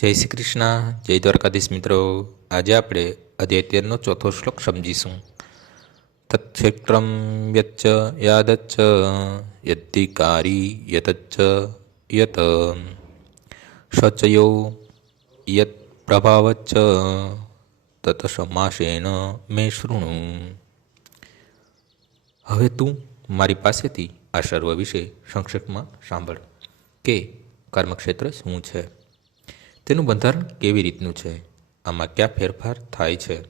જય શ્રી કૃષ્ણ. જય દ્વારકાધીશ મિત્રો. આજે આપણે અધ્યાયનો ચોથો શ્લોક સમજીશું. તત્ક્ષેત્રમ યચ્ચ યાદચ્ચ યદ્ધિકારી યતચ્ચ યત. સચયો યત પ્રભાવચ્ચ તત સમાસેન મે શૃણુ. હવે તું મારી પાસેથી આ સર્વ વિશે સંક્ષેપમાં સાંભળ કે કર્મક્ષેત્ર શું છે? તેનું બંધારણ કેવી રીતનું છે? આમાં ક્યાં ફેરફાર થાય છે?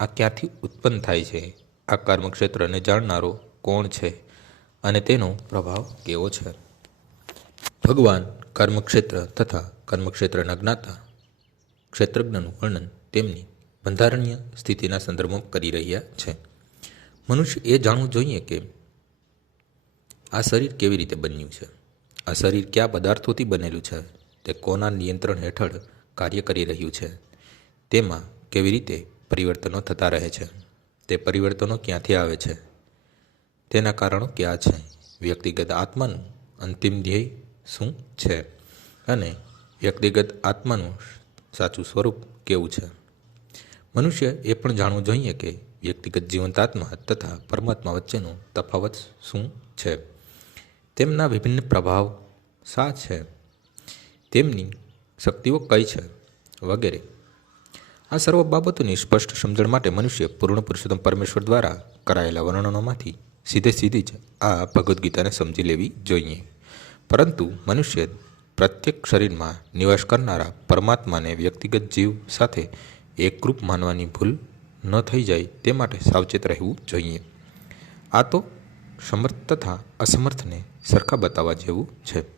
આ ક્યાંથી ઉત્પન્ન થાય છે? આ કર્મક્ષેત્રને જાણનારો કોણ છે? અને તેનો પ્રભાવ કેવો છે? ભગવાન કર્મક્ષેત્ર તથા કર્મક્ષેત્રના જ્ઞાતા ક્ષેત્રજ્ઞનું વર્ણન તેમની બંધારણીય સ્થિતિના સંદર્ભમાં કરી રહ્યા છે. મનુષ્ય એ જાણવું જોઈએ કે આ શરીર કેવી રીતે બન્યું છે? આ શરીર કયા પદાર્થોથી બનેલું છે? તે કોના નિયંત્રણ હેઠળ કાર્ય કરી રહ્યું છે? તેમાં કેવી રીતે પરિવર્તનો થતા રહે છે? તે પરિવર્તનો ક્યાંથી આવે છે? તેના કારણો ક્યાં છે? વ્યક્તિગત આત્માનું અંતિમ ધ્યેય શું છે? અને વ્યક્તિગત આત્માનું સાચું સ્વરૂપ કેવું છે? મનુષ્ય એ પણ જાણવું જોઈએ કે વ્યક્તિગત જીવંત આત્મા તથા પરમાત્મા વચ્ચેનો તફાવત શું છે? તેમના વિભિન્ન પ્રભાવ શા છે? તેમની શક્તિઓ કઈ છે? વગેરે. આ સર્વ બાબતોની સ્પષ્ટ સમજણ માટે મનુષ્ય પૂર્ણ પુરુષોત્તમ પરમેશ્વર દ્વારા કરાયેલા વર્ણનોમાંથી સીધે સીધી જ આ ભગવદ્ ગીતાને સમજી લેવી જોઈએ. પરંતુ મનુષ્ય પ્રત્યેક શરીરમાં નિવાસ કરનારા પરમાત્માને વ્યક્તિગત જીવ સાથે એકરૂપ માનવાની ભૂલ ન થઈ જાય તે માટે સાવચેત રહેવું જોઈએ. આ તો સમર્થ તથા અસમર્થને સરખા બતાવવા જેવું છે.